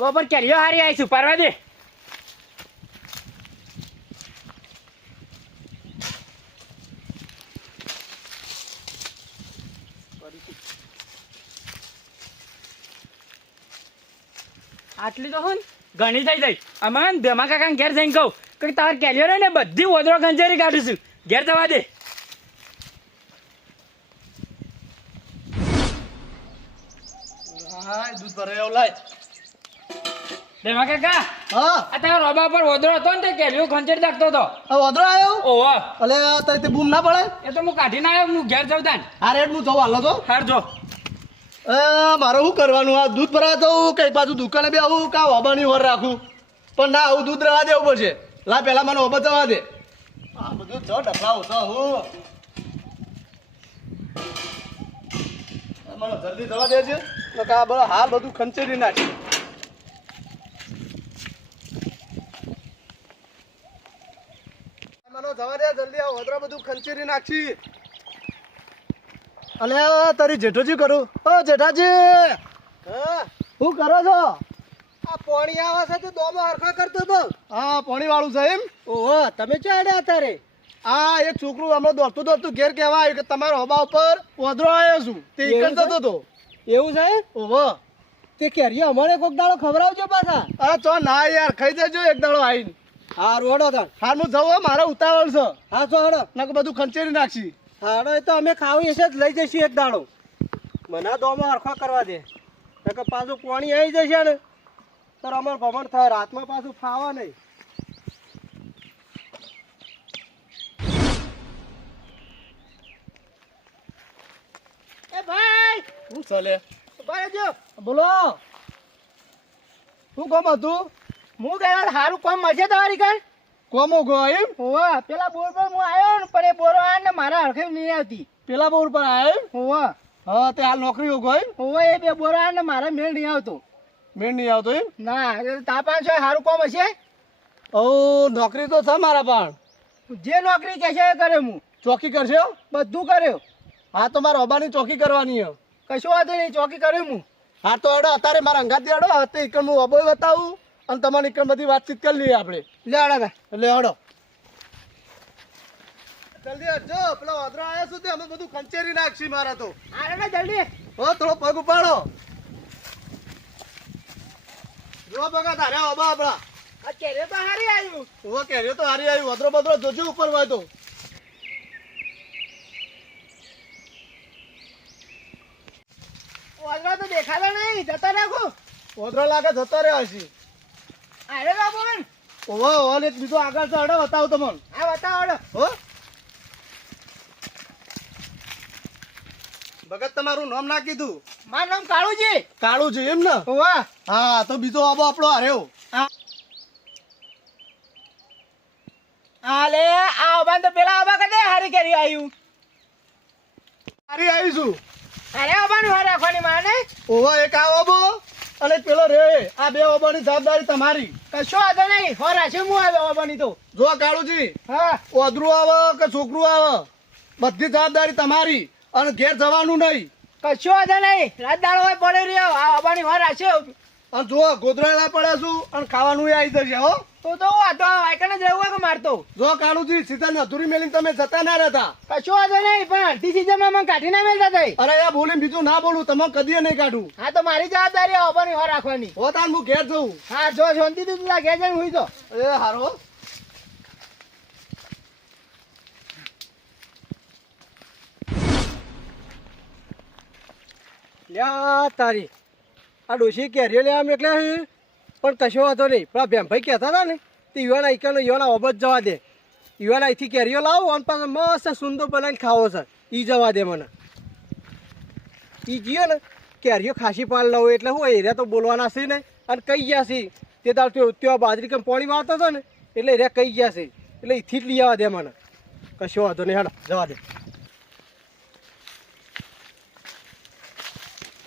ઓબા પર કેરીઓ હારી આવી છું પરવા દે આટલી તો હું ઘણી થઈ જાય અમન ધમાકા કાકા ઘેર જઈને કહું કે તાર કેરીઓ ને બધી ઓદરો ગંજેરી કાઢીશું ઘેર જવા દે હાય દૂધ ભરાયો લાય ધમા કાકા હા આ તારા રોબા પર ઓદરો હતો ને તે કેરીઓ ખંચેરી નાખતો હતો આ વાદળો આવ્યો ઓવા અલે તારી તે બૂમ ના પડે એ તો હું કાઢીને આવ્યો હું ઘેર જાઉં તાન આ રેડ હું જઉં હાલો તો હાર જો મારે શું કરવાનું આ દૂધ ભરાવા જવું કઈ બાજુ દુકાને બી આવું કા ઓબાની વર રાખું પણ ના આવું દૂધ રહેવા દેવું પડશે લા પેલા મને ઓબા જવા દે આ બધું જો ડફડાવું તો હું મને જલ્દી જવા દે છે કા બરો હાલ બધું ખંચેરી નાખી મને જવા દે જલ્દી આ ઓદરા બધું ખંચેરી નાખી અલે તારી જેઠોજી કરું ઓ જેઠાજી હા શું કરો છો આ પાણી આવે છે તો દોમો હરખા કરતો તો હા પાણી વાળું છે એમ ઓહો તમે ચાડ્યા અત્યારે આ એક છોકરું હમણાં દોડતું દોડતું ઘેર કહેવા આવ્યું કે તમારા હોબા ઉપર ઓદરો આવ્યો છું તે એકન જતો હતો એવું છે ઓહો તે કેરીઓ અમારે કોક દાડો ખવડાવજો પાછા અરે તો ના યાર ખાઈ જજો એક દાડો આવીને હા રોડો તાર હા હું જવું મારે ઉતાવળ છે હા તો હડો નાક બધું ખંચેરી નાખશી હાડો એ તો અમે ખાવી હશે જ લઈ જઈશું એક દાડો મને દોમાં હરખા કરવા દે નકર પાછું પાણી આવી જશે ને તો અમાર ભમણ થાય રાતમાં પાછું ફાવા નહીં એ ભાઈ શું ચાલે ભાઈ જો બોલો શું કામ હતું હું ગયા સારું કામ મળશે તમારી કઈ કોમો ગો એમ હોવા પેલા બોર પર હું આવ્યો ને પણ એ બોરો આ ને મારા હરખે નહીં આવતી પેલા બોર પર આયા એમ હોવા હા તે હાલ નોકરી ગયો એમ હોવા એ બે બોરો આ ને મારા મેળ નહીં આવતો મેળ નહીં આવતો એમ ના તાપા છે સારું કામ હશે ઓ નોકરી તો છે મારા પણ જે નોકરી કહેશે એ કરે હું ચોકી કરશે બધું કર્યો હા તો મારા ઓબાની ચોકી કરવાની હે કશું વાંધો નહીં ચોકી કર્યું હું હા તો અડો અત્યારે મારા અંગાથી અડો તે એકણ હું ઓબોય બતાવું અને તમારી એકણ બધી વાતચીત કરી લઈએ આપણે લે અડા એટલે અડો જલ્દી હટજો પેલો વાદળો આવ્યો છું તે અમે બધું ખંચેરી નાખશી મારા તો અરે ને જલ્દી હો થોડો પગ ઉપાડો જો બગા તારે ઓબા આપણા આ કેરે તો હારી આવ્યું ઓ કેર્યો તો હારી આવ્યું વદરો બદરો જોજો ઉપર હોય તો ઓદરો તો દેખાતા નહીં જતા રાખો વદરો લાગે જતો રહ્યો હશે અરે બાબુ ને ઓહો ઓને એક બીજો આગળ છે અડો બતાવો તમને આ બતાવો અડો હો ભગત તમારું નામ ના કીધું મારું નામ કાળુજી કાળું છે એમ ને હોવા હા તો બીજો આબો આપણો હાર્યો આલે આ ઓબાન તો પેલા ઓબા કદે હારી કરી આવ્યું હારી આવીશું અરે ઓબાન હાર રાખવાની માને ઓહો એક આ આબો અને પેલો રે આ બે ઓબાની જવાબદારી તમારી કશો વાંધો નહીં હો રાશે હું આવ્યો ઓબાની તો જો કાળુજી હા ઓદરું આવે કે છોકરું આવે બધી જવાબદારી તમારી અને ઘેર જવાનું નહીં કશો વાંધો નહીં રાત દાડો હોય પડી રહ્યો આ ઓબાની હો રાશે અને જો ગોદરા પડ્યા છું અને ખાવાનું આવી જશે હો તો વાંધો વાયકને જ રહેવું હોય કે મારતો જો કાળુજી સીધા અધૂરી મેલીને તમે જતા ના રહેતા કશો વાંધો નહીં પણ અડધી સીઝનમાં મને કાઢી ના મેળતા થઈ અરે યાર બોલીને બીજું ના બોલું તમે કદી નહીં કાઢું હા તો મારી જવાબદારી આ ઓબાની હો રાખવાની હો તાર હું ઘેર જઉં હા જો શાંતિ તું ઘેર જઈને હુઈ તો એ હારો લ્યા તારી આ ડોશી કેરીઓ લેવા મેકલ્યા છે પણ કશો વાંધો નહીં પેલા ભેમભાઈ કહેતા હતા ને તે યુવાના એકનો યુવાના ઓબત જવા દે યુવાના અહીંથી કેરીઓ લાવો અને પાછો મસ્ત સુંદર બનાવીને ખાવો છે એ જવા દે મને એ ગયો ને કેરીઓ ખાસી પાલ લાવો એટલે હું એરિયા તો બોલવાના છે ને અને કહી ગયા છે તે તાર ત્યાં બાજરી કેમ પાણી વાળતો હતો ને એટલે એરિયા કહી ગયા છે એટલે એથી જ લઈ આવવા દે મને કશો વાંધો નહીં હેડા જવા દે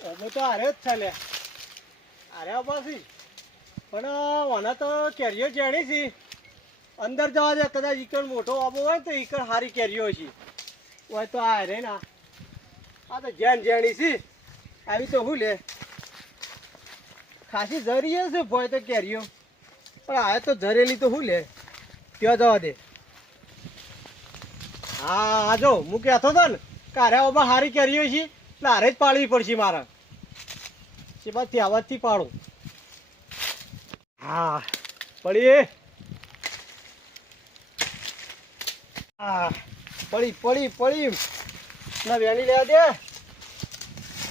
અમે તો હારે જ છે લે અરે પાછી પણ મને તો કેરીઓ જાણી છે અંદર જવા દે કદાચ ઈકણ મોટો આબો હોય ને તો ઈકણ સારી કેરીઓ છે હોય તો આ રે ના આ તો જાણી છે આવી તો હું લે ખાસી જરીએ છે ભોય તો કેરીઓ, પણ આ તો જરેલી તો શું લે, ત્યાં જવા દે. હા જો હું કહેતો હતો ને કારેઓમાં સારી કેરીઓ છે એટલે હારે જ પાડવી પડશે મારે. એમાં ત્યાંથી પાડું. હા પડી. હા પડી પડી પડી ના વેણી લેવા દે.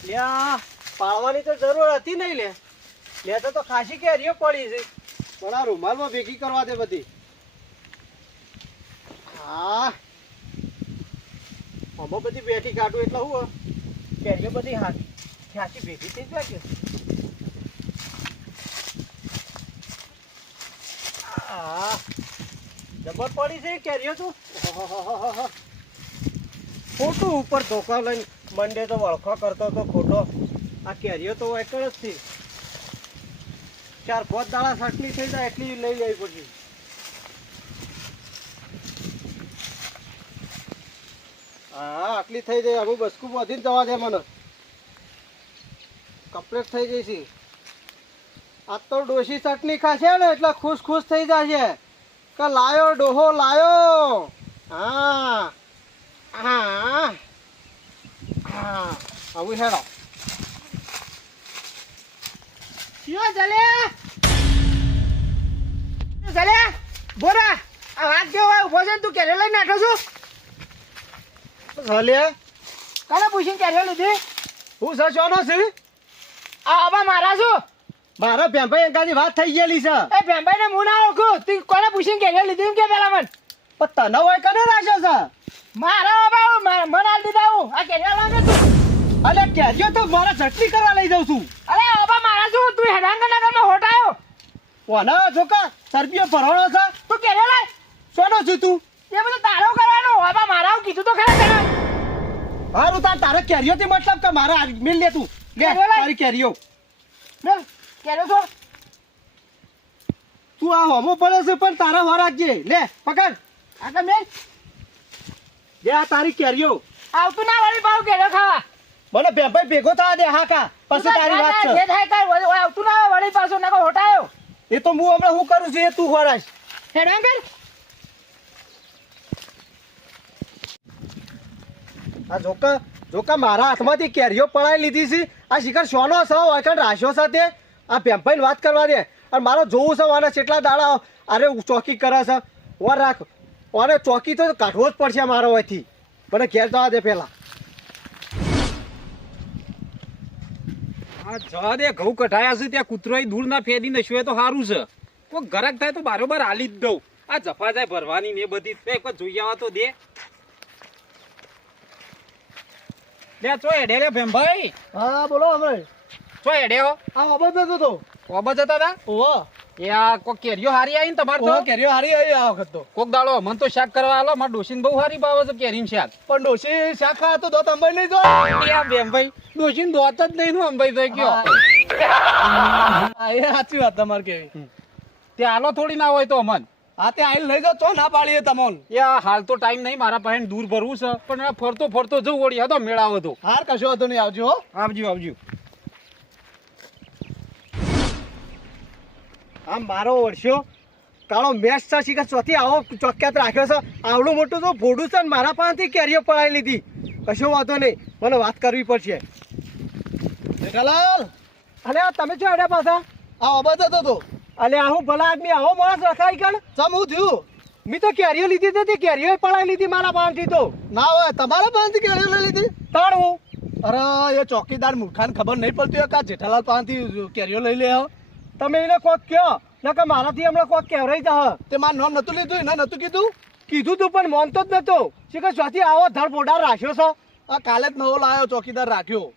લ્યા પાડવાની તો જરૂર હતી નહીં લે. લેતો તો ખાસી કેરીઓ પડી છે, પણ આ રૂમાલમાં ભેગી કરવા દે બધી. હા આમાં બધી બેઠી કાઢું એટલે હું કેરીઓ બધી ખાસી ભેગી થઈ જાય કે. હા જબર પડી છે કેરીઓ તો. ખોટું ઉપર ધોકા લઈને મંડે તો વળખો કરતો તો ખોટો. આ કેરીઓ તો એક જ થી 4-5 દાડા સાટલી થઈ જાય એટલી લઈ લેવી પડશે. હા આટલી થઈ જાય. અમુક બસકું વધીને જવા દે મને, કમ્પ્લીટ થઈ જઈશ. આ તો ડોશી ચટણી ખાશે ને એટલે ખુશ ખુશ થઈ જશે કે લાયો ડોહો લાયો. હા હા હા આવું હેડો. બોરા આ વાત કેવો ઉભો છે તું કેરીઓ લઈને નાઠો છું? ચાલે કાલે પૂછીને કેરીઓ લીધી? હું સર ચોનો છું? આ આબા મારા છું. મારા ભેંભાઈ અંગાની વાત થઈ ગયેલી છે. એ ભેંભાઈ ને હું ના ઓળખું. તું કોને પૂછીને કેરીઓ લીધી એમ કે પેલા મને? પણ તને હોય કને રાખ્યો છે? મારા આબા મને આલ દીધા હું. આ કેરીઓ લાવ ને તું. અલે કેરીઓ તો મારા ચટણી કરવા લઈ જાઉં છું. અરે આબા મારા છું. તું હેરાન કરના હોટાયો. કોના જોકા સરબીઓ ભરવાનો છે? તું કેરીઓ લાય. સોનો છું તું? એ બધું તારો કરવાનો. આબા મારા કીધું તો ખરા તને. હારું તારે કેરીઓથી મતલબ કે મારા મિલ લે તું. લે કેરીઓ લાય. તારી કેરીઓ. લે કેરીઓ છો. તું આ હોમો પડે છે પણ તારા વાર રાખજે. લે પકડ. આટલા મેં લે આ તારી કેરીઓ. આવતું ના વળી પાવ કેરીઓ ખાવા. મને ભેંભાઈ ભેગો થવા દે. હા કા પછી તારી વાત જે છે. થાય કર. આવતું ના વળી પાછો નાકો હોટાયો. એ તો હું હમણાં શું કરું છું એ તું ખોરાશ. હેરાન કર. આ જોકા મારા હાથમાંથી કેરીઓ પડાવી લીધી છે. આ શિખર સોનો છે વાયકણ રાશો સાથે આ ભેંભાઈને વાત કરવા દે. અને મારો જોવું છે આને કેટલા દાડા અરે ચોકી કરે છે. ઓર રાખ ઓને ચોકી તો કાઢવો જ પડશે મારો હોયથી. મને ઘેર જવા દે પેલા. આ જવા દે ઘઉં કઢાયા છે ત્યાં કૂતરોય દૂર ના ફેદી નશ્યો તો સારું છે. કોઈ ગરક થાય તો બારોબાર હાલી જ દઉં. આ જફા જાય ભરવાની ને બધી એક વાર જોઈ આવા તો દે. લે ચો હેડે લે ભેમભાઈ. હા બોલો અમે ચો હેડે હો. આ બાબત હતો તો ઓબા જતા હતા. ઓહો એ આ કોક કેરીઓ હારી આવી ને તમારે તો. કેરીઓ હારી આવી આ વખત તો. કોક દાડો મન તો શાક કરવા આલો. મારા ડોશીને બહુ હારી ભાવે છે કેરીનું શાક. પણ ડોશી શાક ખાવા તો દોત અંબાઈ નહીં જો. એ આ ભેમભાઈ ડોશીને દોત જ નહીં નું અંબાઈ થઈ ગયો. એ સાચી વાત તમારે કેવી. તે આલો થોડી ના હોય તો અમન. હા તે આઈને લઈ જાઓ તો ના પાડીએ તમોન. એ આ હાલ તો ટાઈમ નહીં મારા પાસે દૂર ભરવું છે પણ આ ફરતો ફરતો જવું વળી હતો મેળાવો તો. હાર કશો હતો નહીં આવજો હો. આવજો આવજો. આમ મારો વર્ષો કાળો મેચ છે શીખર ચોથી આવો ચોક્યાત રાખ્યો છે. આવડું મોટું તો ભોડું છે ને મારા પાસેથી કેરીઓ પડાવી લીધી. કશો વાંધો નહીં મને વાત કરવી પડશે. જેઠાલાલ અલે તમે છો એડા પાછા આ અબજ હતો તો. અલે આવું ભલા આદમી આવો માણસ રખાઈ કણ ચમ હું થયું. મેં તો કેરીઓ લીધી હતી કેરીઓ પડાવી લીધી મારા પાસેથી તો. ના હોય તમારા પાસેથી કેરીઓ લઈ લીધી તાણ હું. અરે એ ચોકીદાર મૂર્ખાને ખબર નહીં પડતી હોય કે આ જેઠાલાલ પાસેથી કેરીઓ લઈ લે. તમે એને કોક કહો ને કે મારાથી હમણાં કોક કહેવરાઈ જા. તે મારું નામ નતું લીધું એને નતું કીધું. કીધું તું પણ મોનતો જ નતો. શીખર ચોથી આવો ધડ પોડાર રાખ્યો છો. આ કાલે જ નવો લાવ્યો ચોકીદાર રાખ્યો.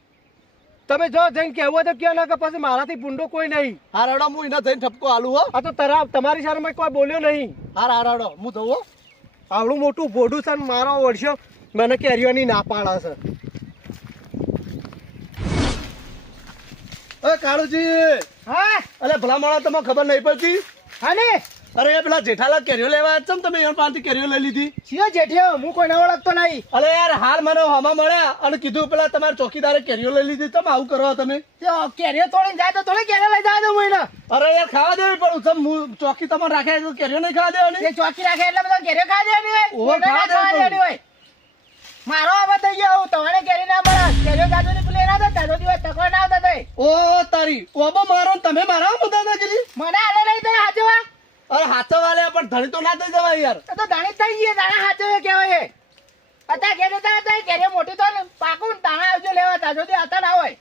તમે જો જઈને કહેવું તો કહો ને કે પછી મારાથી પૂંડો કોઈ નહીં. હા રાડો હું એને જઈને ઠપકો આલું હો. આ તો તમારી સામે કોઈ બોલ્યો નહીં. હા રાડો હું જવું. આવડું મોટું ભોડું છે ને મારો વર્ષો મને કેરીઓની ના પાડા છે. કાળુજી હા અલે ભલા માણસ તમને ખબર નહીં પડતી. હા ને અરે પેલા જેઠાલાલ કેરીઓ લેવા આવ્યા છે ને તમે એના પાસેથી કેરીઓ લઈ લીધી છીએ જેઠિયો હું કોઈને ઓળખતો નહીં. અરે યાર હાલ મને હમા મળ્યા અને કીધું પેલા તમારા ચોકીદારે કેરીઓ લઈ લીધી તમે આવું કરો તમે તે કેરીઓ તોડીને જાય તો થોડી કેરીઓ લઈ જાય તો હું એને. અરે યાર ખાવા દેવી પણ હું ચોકી તમારે રાખ્યા તો કેરીઓ નહીં ખાવા દેવાની તે ચોકી રાખે એટલે બધા કેરીઓ ખાવા દેવાની હોય. ઓહો, કોઈને ના ખાવા ખાવા દેવાની હોય. મારો આવા થઈ ગયો હું તમારે કેરી ના મળે કેરીઓ ગાજોની પેલી ના થાય તાજો દિવસ તકો ના આવતા થાય. ઓ તારી ઓબો મારો ને તમે મારા મુદ્દા ના કરી મને આલે લઈ જાય હાચવા. અરે હાથો વાલે પણ ધણી તો ના થઈ જવાય યાર તો દાણી થઈ ગઈ દાણા હાચવે કહેવાય એ. અત્યારે કેરી થાય કેરીઓ મોટી તો ને પાકું ને દાણા આવજો લેવા તાજો દી આતા ના હોય.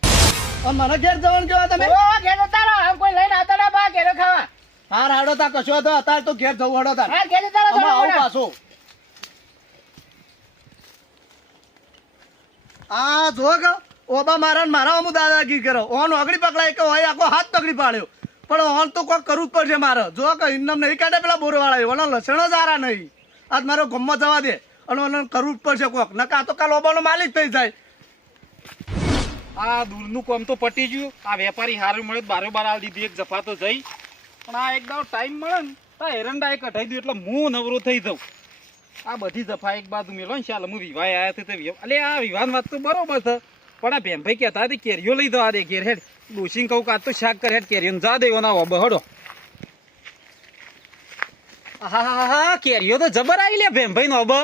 અને મને ઘેર જવાનું કેવા તમે ઓ ઘેર જતા રહો આમ કોઈ લઈને આવતા ના બા કેરીઓ ખાવા. હાર હાડો તા કશો હતો અત્યારે તો ઘેર જવું હડો તા હા ઘેર જતા રહો આમાં આવું થોડા પાછો આ જો કે ઓબા મારા ને મારા અમુ દાદાગી કરો ઓન ઓગળી પકડાય કે હોય આખો હાથ પકડી પાડ્યો પણ ઓન તો કોઈ કરવું જ પડશે મારે જો કે ઇન્નમ નહીં કાઢે પેલા બોરવાળા ઓનો લસણ જ આરા નહીં આજ મારો ગમમાં જવા દે અને ઓને કરવું જ પડશે કોક નકા તો કાલ ઓબાનો માલિક થઈ જાય આ દૂરનું કામ તો પટી ગયું. આ વેપારી હારું મળે બારોબાર આલ દીધી એક જફા તો જઈ પણ આ એક દાવ ટાઈમ મળે ને તો એરંડા એ કઢાઈ દઉં એટલે હું નવરો થઈ જાઉં. આ બધી જફા એક બાજુ મેલો ને ચાલ હું વિવાહ આવ્યા તે અલે આ વિવાહ વાત તો બરોબર છે પણ આ ભેમભાઈ કહેતા હતી કેરીઓ લઈ દો આ દે ઘેર હેડ ડોસીને કહું કાં તો શાક કરે હેડ કેરીઓ જા દેવો ના હોબો હડો. હા હા કેરીઓ તો જબર આવી લે ભેમભાઈ નો હોબો.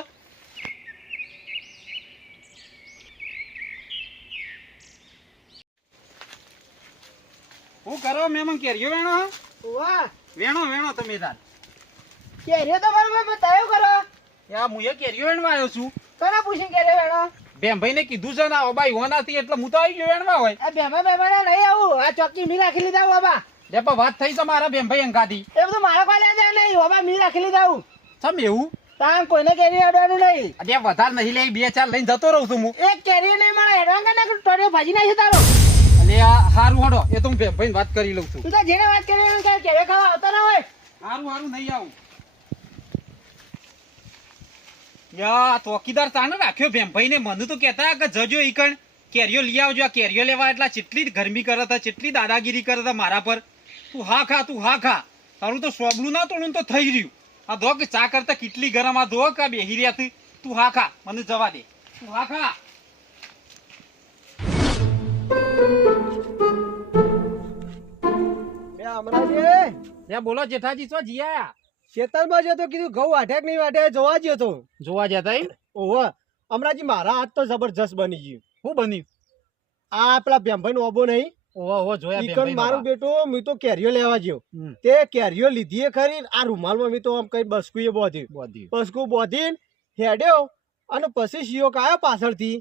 હું કરો મેમન કેરીઓ વેણો વાહ વેણો વેણો તમે તાર કેરીઓ તો બરોબર બતાવ્યો કરો. યા હું એ કેરીઓ વેણવા આવ્યો છું. તને પૂછીને કેરીઓ વેણો. ભેમભાઈ ને કીધું છે ના બાઈ હોનાથી એટલે હું તો આવી ગયો વેણવા હોય. આ બેમા નહીં આવું આ ચોકી મી રાખી લીધા બાબા. લે પણ વાત થઈ છે મારા ભેમભાઈ અંગાથી. એ બધું મારા કોઈ લેવા દેવા નહીં બાબા મી રાખી લીધા આવું. સમ એવું તાન કોઈને કેરી અડવાનું નહીં. અરે વધારે નહીં લે બે ચાર લઈને જતો રહું છું હું. એક કેરી નહીં મળે હેડવાંગા ના ટોડિયો ભાજી નાખી તારો. અલે આ હારું હડો એ તો હું ભેમભાઈ વાત કરી લઉં છું. તું તો જેને વાત કરી એને કે કેરી ખાવા આવતા ના હોય. હારું હારું નહીં આવું. યા ચોકીદાર તાને રાખ્યો ભેમભાઈ ને મને તો કહેતા કે જજો ઈકણ કેરીઓ લઈ આવજો. આ કેરીઓ લેવા એટલા ચેટલી ગરમી કરે છે ચેટલી દાદાગીરી કરે છે મારા પર. તું હા ખા તારું તો સોબલું ના તોડું તો થઈ રહ્યું. આ ધો કે ચા કરતા કેટલી ગરમ આ ધો કે બેહી રહ્યા તું. તું હા ખા મને જવા દે. તું હા ખા. બે અમરાજી લે બોલો જેઠાજી છો જીયા ખેતરમાં જતો કીધું ઘઉં વાઢે કે નહીં વાઢે જોવા ગયો તો. જોવા જતા એમ. ઓહો અમરાજી મારા હાથ તો જબરજસ્ત બની ગયું. શું બન્યું. આ પેલા બેમભાઈ નો ઓબો નહીં ઓહો જોયા ઈકણ ભેમભાઈ મારું બેટો મેં તો કેરીઓ લેવા ગયો. હમ. તે કેરીઓ લીધી એ ખરી આ રૂમાલમાં મેં તો આમ કઈ બસકું એ બોધ્યું બોધી. બસકું બોધીને હેડ્યો અને પછી શિયોક આવ્યો પાછળથી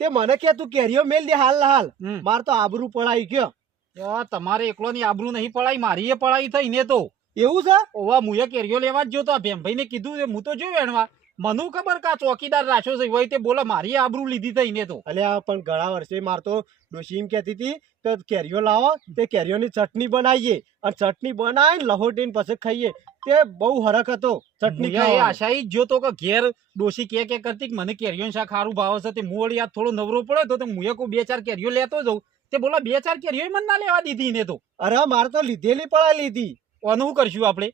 તે મને કે તું કેરીઓ મેલ દે હાલ હાલ. હમ. માર તો આબરૂ પડાઈ ગયો. યા, તમારે એકલો ની આબરૂ નહીં પડાઈ મારી એ પડાઈ થઈ ને તો. એવું છે ઓવા મુએ કેરીઓ લેવા જ જો તો આ ભેમભાઈ ને કીધું હું તો જો વેણવા મને ખબર કે આ ચોકીદાર રાખ્યો છે હોય તે બોલે મારી આબરૂ લીધી થઈ ને તો. અલ્યા પણ ઘણા વર્ષે માર તો ડોશી એમ કહેતી હતી કે કેરીઓ લાવો તે કેરીઓની ચટણી બનાવીએ અને ચટણી બનાવીને લહોટીને પછી ખાઈએ તે બહુ હરખ હતો ચટણી મુએ એ ખાવાની. આશા ઈ જ જોતો કે ઘેર ડોશી કે કરતી કે મને કેરીઓ શાક સારું ભાવે છે તે મોડી યાદ થોડો નવરો પડે તો મુએ કોઈ બે ચાર કેરીઓ લેતો જઉં તે બોલા બે ચાર કેરીઓ મને ના લેવા દીધી ને તો. અરે મારે તો લીધેલી પડાઈ લીધી. આનું શું કરશું આપણે.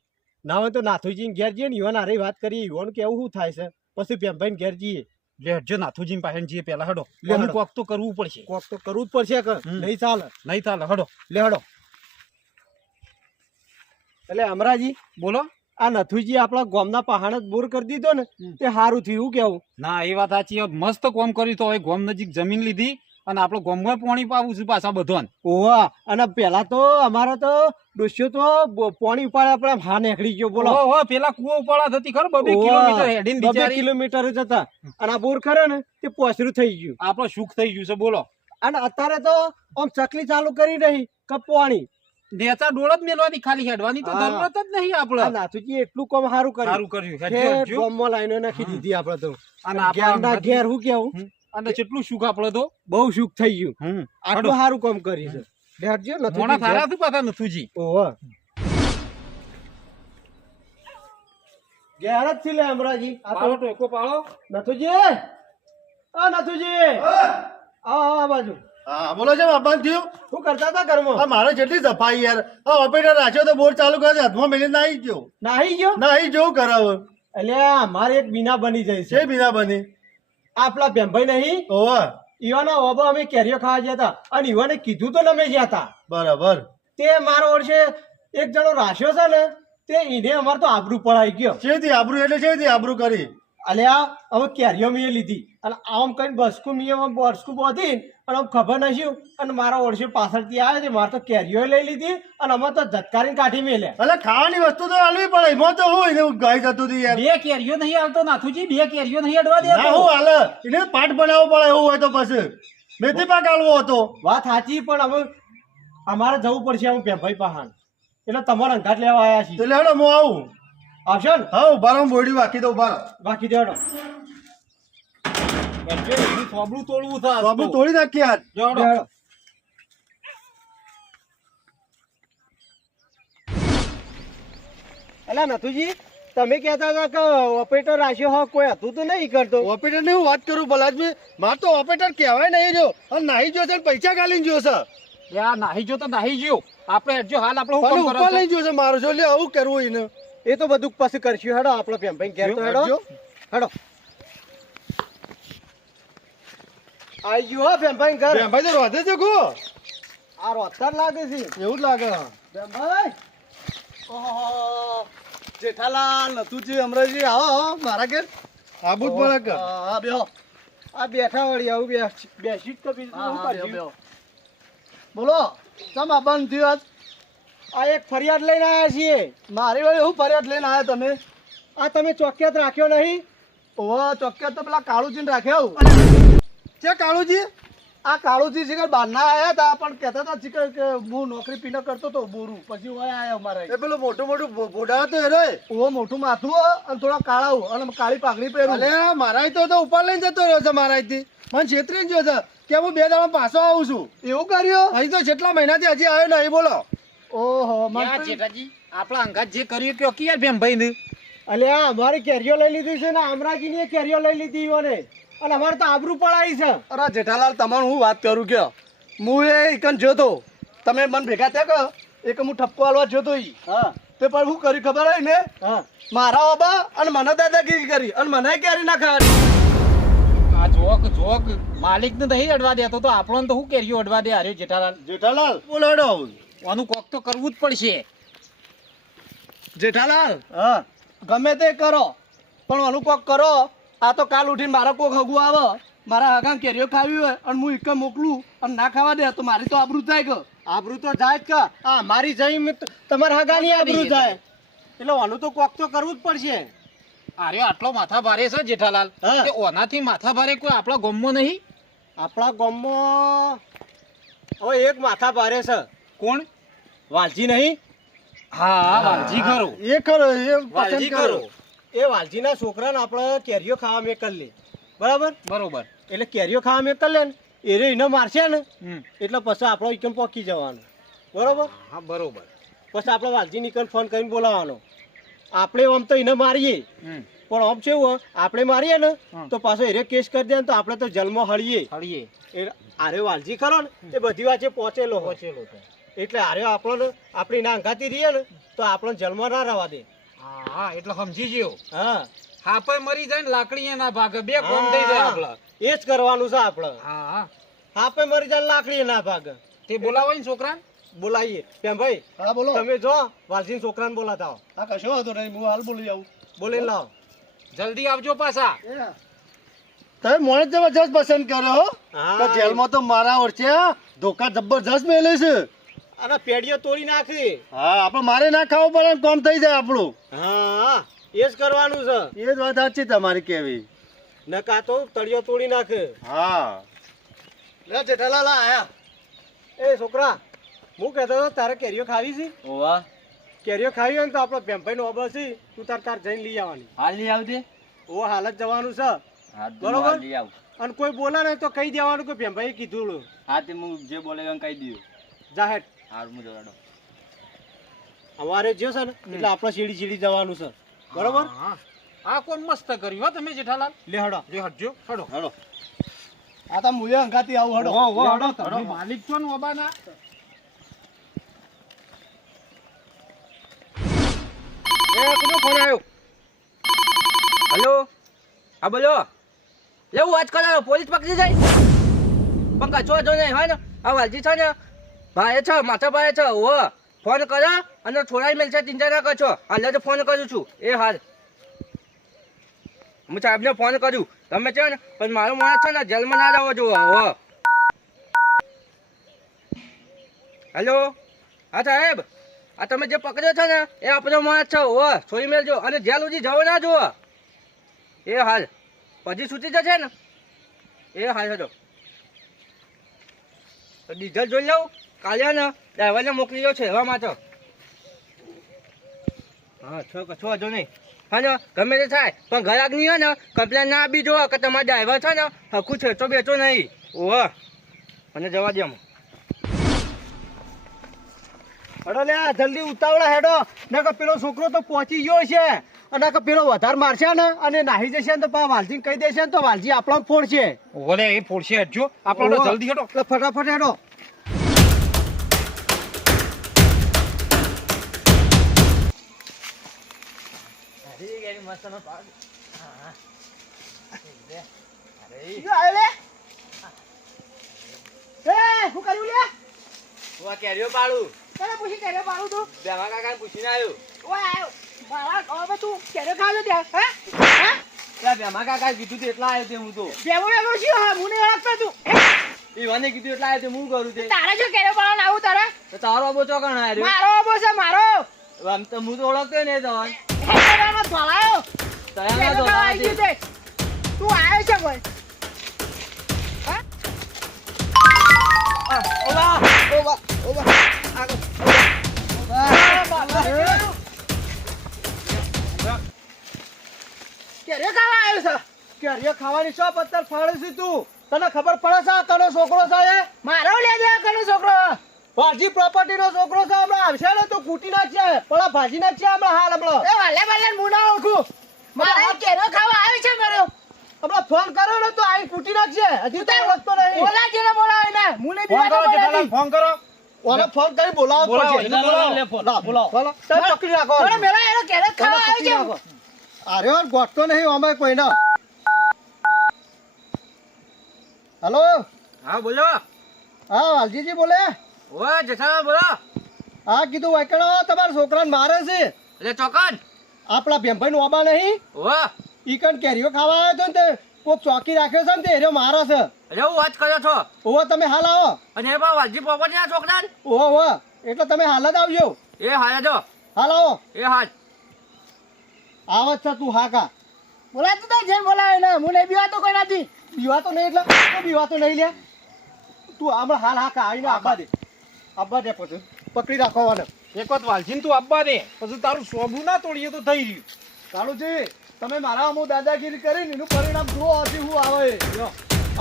ના હોય તો નાથુજી ઘેર જઈએ ને યુવાન હારે વાત કરીએ યુવાન કેવું શું થાય છે પછી ભેમભાઈ ઘેર જઈએ. લેજો નાથુજી પાસે જઈએ પેલા હડો. લે આનું હડો. કોક તો કરવું પડશે. કોક તો કરવું જ પડશે કે હમ. નહીં ચાલે. નહીં ચાલે હડો. લે હડો. એટલે અમરાજી બોલો. આ નથુજી આપણા ગામના પહાડ જ બોર કરી દીધો ને હમ. તે સારું થયું કેવું. ના એ વાત સાચી. મસ્ત કોમ કર્યું તો હવે ગોમ નજીક જમીન લીધી અને આપણો ગોમમાં પાણી પાવું છું પાછા બધોન. ઓવા અને પેલા તો અમારા તો ડોસ્યો તો પાણી ઉપાડે આપણે હા નીકળી ગયો બોલો. ઓહો પેલા કુવો ઉપાડા થતી ખરો 2 કિલોમીટર હેડીને 2 બિચારી. કિલોમીટર જ હતા અને આ બોર ખરો ને તે પોસરું થઈ ગયું. આપણો સુખ થઈ ગયું છે બોલો. અને અત્યારે તો આમ ચકલી ચાલુ કરી રહી કે પાણી નેચા ડોળ જ મેલવાની ખાલી હેડવાની તો હા. જરૂરત જ નહીં આપણે. આ નાથુજી એટલું કામ સારું કર્યું. સારું કર્યું કે હેડજો, હેડજો. ગામમાં લાઈનો નાખી દીધી આપણે તો. અને ઘેરના આપણા ઘેર હું કેવું અને કેટલું સુખ આપણે તો. બહુ સુખ થઈ ગયું. હમ આટલું સારું કામ કર્યું છે. બેઠજો નથુજી મોણા ઘેર. થારા તું પાછા નથુજી. ઓહો ઘેર જ થી લે અમરાજી. આ પાડો તો ટોકો પાડો. નથુજી આ નથુજી આ બાજુ હા બોલો છે બાપા થયું શું કરતા હતા ઘરમાં? આ મારે જેટલી સફાઈ યાર આ ઓપરેટર રાખ્યો તો બોર ચાલુ કરે હાથમાં મેળીને નાહી ગયો નાહી ગયો? નાહી જેવું કરાવે અલ્યા અમારે એક બીના બની જાય છે છે. બીના બની આપલા ભેમભાઈ નહીં, ઓવા ઈવાના ઓબા અમે કેરીઓ ખાવા ગયા હતા અને ઈવાને કીધું તો અમે ગયા હતા. બરાબર તે મારો વર્ષે એક જણો રાખ્યો છે ને, તે ઈને અમાર તો આબરૂ પડાઈ ગયો. શેથી આબરૂ એટલે શેથી આબરૂ કરી અલ્યા અમે કેરીઓ મેં લીધી અને આમ કઈ બસકું મેં બસકું બોધી અને આમ ખબર નશું અને મારા વર્ષે પાછળથી આવે છે. મારે તો કેરીઓ લઈ લીધી અને અમે તો ઝટકારીને કાઢી મેલ્યા. એટલે ખાવાની વસ્તુ તો હાલવી પડે એમાં તો હું એને ગાય જતું હતું યાર બે કેરીઓ નહીં આવતો નાથુજી, બે કેરીઓ નહીં અડવા ના દેતો. હું હાલે એને પાઠ બનાવવો પડે એવું હોય તો પછી મેથી પાક હાલવો હતો વાત સાચી, પણ અમે અમારે જવું પડશે અમે ભેમભાઈ પહાણ, એટલે તમારા અંગાત લેવા આવ્યા છીએ. તો લેડો હું આવું આવશો ને? હા ઉભા રહો બોડી વાકી દઉં ઉભા બાકી દેડો. એટલે એનું થોબડું તોડવું થાય બાબુ તોડી નાખી હાથ જોડો. દેડો. અલા નથુજી, તમે કહેતા હતા કે ઓપરેટર રાખ્યો હો, કોઈ હતું તો નહીં કરતો. ઓપરેટર ની હું વાત કરું ભલાદભાઈ માર તો ઓપરેટર કહેવાય નહીં જો અને નાહી ગયો છે અને પૈસા ગાલીને ગયો છે યા નાહી જો તો નાહી ગયો. આપણે હેડજો હાલ આપણે પણ હુકમ કરો ઉપર છો. લઈ ગયો છે મારો જો લે આવું કરવું એને એ તો બધું પછી કરશું. હેડો આપણો ભેમભાઈ ઘેર તો હેડો. હેડજો. હેડો આઈ ગયો હો ભેમભાઈ ઘર. ભાઈ તો રોધે છે કો આ રોતર લાગે છે. એવું જ લાગે ભેમભાઈ, ઓહો, જેઠાલાલ નથુજી અમરાજી આવો મારા ઘેર. આબુ જ પડે કે હા બેહો. આ બેઠા વળી આવું બેસી જ તો બીજું શું કરશું? બોલો ચમ આબાન થયું આજ? આ એક ફરિયાદ લઈને આવ્યા છીએ. મારી વળી હું ફરિયાદ લઈને આવ્યા તમે? આ તમે ચોકિયાત રાખ્યો નહીં? ઓહો, ચોકિયાત તો પેલા કાળુજીને રાખ્યો. છે કાળુજી આ કાળુજી શિખર બહારના આવ્યા હતા પણ કહેતા હતા શિખર કે હું નોકરી પીને કરતો હતો બોરું, પછી હું આવ્યા અમારા. એ પેલું મોટું મોટું બોડા હતો રે ઓહો, મોટું માથું હો અને થોડા કાળા અને કાળી પાઘડી પહેરું. અલે મારા તો ઉપર લઈને જતો રહ્યો છે મારા થી મને છેતરી ગયો છે કે હું 2 દાડા પાછો આવું છું એવું કર્યું? અહીં તો કેટલા મહિનાથી હજી આવ્યો નહીં બોલો ઓહો, યા મને જેઠાજી, આપણા અંગાત જે કર્યું કયો કે યાર ભેમભાઈ ને. અલ્યા અમારી કેરીઓ લઈ લીધી છે ને અમરાજીની કેરીઓ લઈ લીધી ઈવોને અને અમારે તો આબરૂ પડાવી છે. અરે જેઠાલાલ તમારું હું વાત કરું કે હું એ એકન જોતો તમે મને ભેગા થયા કે એક હું ઠપકો હાલવા જોતો ઈ હા તે પણ હું કર્યું ખબર હોય ને હા. મારા બાબા અને મને દાદાગીરી કરી અને મને કેરી ના ખાવાની આ જોક માલિક ને નહીં અડવા દેતો તો આપણને તો શું કેરીઓ અડવા દે. અરે જેઠાલાલ, જેઠાલાલ બોલાડો આનું કોક તો કરવું જ પડશે. જેઠાલાલ હા ગમે તે કરો પણ આનું કોક કરો. આ તો કાલ ઉઠીને મારા કોક હગું આવે મારા હગાં કેરીઓ ખાવી હોય અને હું એક મોકલું અને ના ખાવા દે તો મારી તો આબરૂ થાય કે આબરૂ તો જાય જ કે. હા મારી જઈ તમારા હગાની આબરૂ જાય એટલે આનું તો કોક તો કરવું જ પડશે. અરે આટલો માથા ભારે છે જેઠાલાલ, હા. કે ઓનાથી માથા ભારે કોઈ આપણા ગામમાં નહીં. આપણા ગામમાં હવે એક માથા ભારે છે. કોણ? વાલજી નહીં? હા, વાલજી ખરો. એ ખરો એ વાલજી કરો. એ વાલજીના છોકરાને આપણે કેરીઓ ખાવા મેં કરી લે, બરાબર? બરોબર. એટલે કેરીઓ ખાવા મેં કરી લે ને એને એને મારશે ને હમ. એટલે પછી આપણો એકદમ પોકી જવાનું, બરોબર? હા, બરોબર. પછી આપણે વાલજી નીકળ ફોન કરીને બોલાવવાનો. આપણે આમ તો એને મારીએ હમ. પણ આમ છે એવું આપણે મારીએ ને હમ. તો પાછો એને કેસ કરી દે ને તો આપણે તો જલમાં હળીએ. હળીએ એ આરે વાલજી ખરો ને એ બધી વાંચે પહોંચેલો હોય. પહોંચેલો છે. એટલે આરે આપણને આપણી ના અંગાતી રહીએ ને તો આપણને જલમાં ના રહેવા દે. હા, એટલે સમજી ગયો. હા હાપે મરી જાય ને લાકડી ના ભાગે, બે કોમ થઈ જાય આપડે. એ જ કરવાનું છે આપણે. હા, હા. આપે મરી જાય ને લાકડી ના ભાગે. તે બોલાવો ને છોકરા. બોલાવીએ કેમ ભાઈ? હા બોલો તમે જો વાલજી છોકરાને બોલાતા આવો. હા કશો વાંધો નહીં હું હાલ બોલી આવું બોલીને લાવો. જલ્દી આવજો પાછા. તમે મોણે જબરજસ્ત પસંદ કર્યો હો હા. કે જેલમાં તો મારા ઓળખે ધોકા જબરજસ્ત મેલે છે અને પેડીઓ તોડી નાખી. હા આપણે મારે ના ખાવું પડે ને કામ થઈ જાય આપણું હા એ જ કરવાનું છે. એ જ વાત સાચી તમારી કેવી નકા તો તળિયો તોડી નાખે. હા લે જેઠાલાલ આયા એ છોકરા, હું કહેતો હતો તારે કેરીઓ ખાવી છે? ઓવા કેરીઓ ખાવી હોય ને તો આપણો ભેમભાઈ નો ઓબર છે, તું તાર જઈને લઈ આવવાની. હાલ લઈ આવજે. ઓ હાલ જ જવાનું છે. હા તો બરોબર. હાલ લઈ આવ. અને કોઈ બોલે ને તો કહી દેવાનું કે ભેમભાઈ કીધું. હા તે હું જે બોલે એમ કહી દઉં. જાહેર હાર હું જવાડો. અમારે જે છે ને એટલે આપણે સીડી સીડી જવાનું છે, બરોબર? હા. આ કોણ મસ્ત કર્યું હો તમે જેઠાલાલ. લે હડો. જે હટજો, હડો. હાલો આ તો મુએ અંગાતી આવું હડો હડો તમે માલિક છો ને ઓબાના. કોનો ફોન આવ્યો? હલો, હા બોલો. લેવું વાત કરો, પોલીસ પકડી જાય પણ કચો જો નહીં હોય ને. આ વાલજી છે ને ભાઈ છે, માથા ભાઈ છે. ઓ ફોન કરો અને થોડા મેલ છે, ચિંતા ના કરશો. હાલ જ ફોન કરું છું. એ હાલ હું સાહેબને ફોન કર્યું. તમે છે ને પણ મારો માણસ છે ને જેલમાં ના રહેવો જુઓ. હો હેલો, હા સાહેબ, આ તમે જે પકડ્યો છે ને એ આપણો માણસ છે. હો છોડી મેલજો અને જેલ સુધી જવો ના જુઓ. એ હાલ પછી છૂટી જશે ને. એ હાલ હેડો. તો ડીઝલ જોઈ લઉં. કાલે ને ડ્રાઈવરને મોકલી દો છે એવા માટે. હા છો કશો વાંધો નહીં. હા ને ગમે તે થાય પણ ઘરાક નહીં હોય ને કમ્પ્લેન ના આપી જુઓ કે તમારા ડ્રાઈવર છે ને હકું છેતો બેચો નહીં. ઓહ મને જવા દે. હડો લે જલ્દી ઉતાવળા હેડો ને કે પેલો છોકરો તો પહોંચી ગયો છે અને કે પેલો વધારે મારશે ને અને નાહી જશે ને તો પા વાલજીને કહી દેશે ને તો વાલજી આપણો ફોડશે. ઓલે એ ફોડશે હટજો. આપણે તો જલ્દી હેડો. એટલે ફટાફટ હેડો. શું કર્યું લે? કેરીઓ પાડું તને પૂછી કેરે પાડું તું? બેમા કાકા પૂછીને આવ્યું. ઓય આવ્યો મારા હવે તું કેરે ખાજો ત્યાં હે હે ત્યાં બેમા કાકા કીધું તું એટલા આવ્યો તે હું તો. બેવો બેવો શું હા હું નહીં ઓળખતો તું. ઈવાને કીધું એટલા આવ્યો તે હું કરું તે. તારે જો કેરે પાડવાનું આવું તારે? તો તારો આબો ચોકણ આવ્યો. મારો આબો છે મારો. આમ તો હું તો ઓળખતો નહીં તને. હેડવાનો ધોળાયો. તયા કેરે તો ખાવા આવી ગયું તે. તું આવ્યો છે કોઈ? ઓવા ઓવા ઓવા કેરે ખાવા આવ્યો છે? કેરીઓ ખાવાની શો પત્તર ફાડે છે તું? તને ખબર પડે છે આ કનો છોકરો છે એ? મારો લે દે કનો છોકરો. ભાજી પ્રોપર્ટી નો છોકરો છે. હમણાં આવશે ને તો કૂટી નાખશે. પણ આ ભાજી નાખશે હમણાં હાલ હમણાં. એ વાલે વાલે હું ના ઓળખું. મારા કેરે ખાવા આવ્યો છે મારો. હમણાં ફોન કર્યો ને તો આઈ કૂટી નાખશે. હજી તો ઓળખતો નહીં. બોલાજીને બોલાવે ને હું નહીં ફોન કરો બોલાવી. જેઠાલાલ, ફોન કરો. ઓને ફોન કરી બોલાવો બોલાવો, પડશે. જેઠાલાલ લે ફોન. લાવ, બોલાવો. તમે પકડી રાખો. મને મેલા એનો કેરે ખાવા તમે પકડી આવ્યો રાખો. અરે ગોઠતો નહીં અમે કોઈને. હેલો, હા બોલો. હા વાલજીજી બોલે. ઓય જેઠાલાલ બોલો. હા કીધું વાકડો તમારા છોકરાને મારે છે. એટલે ચોકન. આપણા ભેમભાઈ નું ઓબા નહીં ઓય ઈ કણ કેરીઓ ખાવા આવ્યો હતો ને તે કોક ચોકી રાખ્યો છે ને તે એર્યો મારે છે. એટલે હું વાત કર્યો છો. ઓહો તમે હાલ આવો. અને એ પણ વાલજી પોપટ ના છોકરા. ઓહો ઓહો એટલે તમે હાલ જ આવજો. એ હાયા જો. હાલ આવો. એ હાલ. આવત છે તું હા કા. બોલાતું તો જેમ બોલાવે ને હું નહીં બીવાતો કોઈ નથી. બીવાતો નહીં એટલે બીવાતો નહીં લે. તું આમાં હાલ હા કા આવીને આબા દે. આબા દે પછી પકડી રાખવાને. એક વખત વાલજીને તું આપવા દે પછી તારું સોબું ના તોડીએ તો થઈ રહ્યું. કાળુજી તમે મારા અમુ દાદાગીરી કરીને એનું પરિણામ જુઓ હજી હું આવે. લ્યો.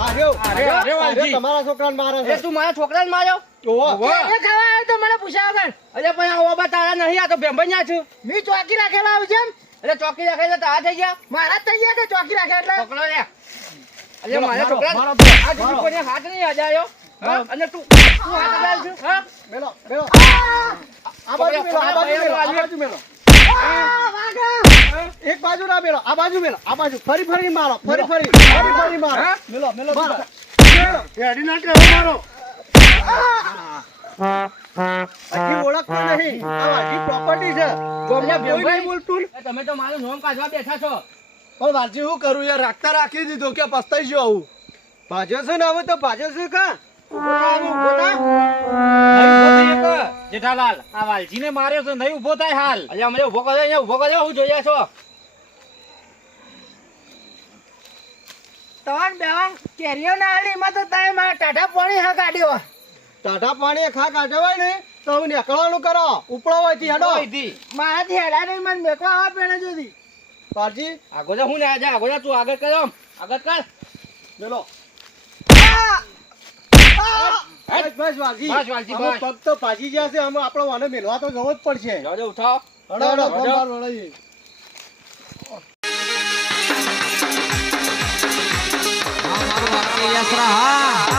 આવ્યો અરે વાલજી. તમારા છોકરાને મારે એ છે. તું મારા છોકરાને માર્યો. ઓહો કેરે ખાવા આવ્યો તો મને પૂછ્યા વગર. અરે પણ આ ઓબા તારા નહીં. આ તો ભેંભાઈ ના છું. મેં ચોકી રાખેલા આવી છે એમ? એટલે ચોકી રાખે તો તારા થઈ ગયા. મારા જ થઈ ગયા કે ચોકી રાખે એટલે? પકડો લે. અરે મારા મારો, છોકરા મારો, આ દીકરી કોઈને હાથ નહીં અજાયો. હા? અને તું હાથ અજાય છું. હા? મેલો મેલો. આ બાજુ મેલો આ બાજુ મેલો આ બાજુ મેલો. એક બાજુ ના મેલો આ બાજુ મેલો આ બાજુ ફરી ફરી મારો ફરી ફરી મારો. હા? મેલો મેલો મારો. હેડી ના કે મારો. હજી ઓળખતો નહીં. આ વાલજી પ્રોપર્ટી છે. ગોમના કોઈ નહીં બોલતું. એ તમે તો મારું નોમ કાઢવા બેઠા છો. પણ વાલજી શું કરું યાર રાખતા રાખી દીધો કે પસ્તાઈ ગયો આવું. ભાજ્યો છે ને હવે તો ભાજ્યો છે કા. ઉભો થા, ઉભો થા. નહીં ઊભો થઈ એક. જેઠાલાલ આ વાલજીને માર્યો છે નહીં ઊભો થાય હાલ. અરે અમને ઉભો કર્યો અહીંયા ઉભો કર્યો. હું જોયા છો. તવાન બેવાન કેરીઓ ના આલી એમાં તો તમે મારા ટાઢા પાણી હા કાઢ્યો. ટાઢા પાણી ખા કાઢે હોય ને તો હવે નીકળવાનું કરો. ઉપડો હોય થી હેડો. અહીંથી. મારાથી હેડા નહીં મને મેકવા આવા પેણે જોધી. પારજી આગળ જા. હું ને આજે આગળ જા. તું આગળ કર આમ. આગળ કર. મેલો. હેડ. બસ બસ વાલજી. બસ વાલજી, આમાં બસ. પગ તો ભાજી ગયા છે. અમે આપણો વાને મેલવા તો જવો જ પડશે. જાઓ જાઓ, ઉઠાવો. હડો હડો ફોન બાર વળાઈએ. મારો યસરા હા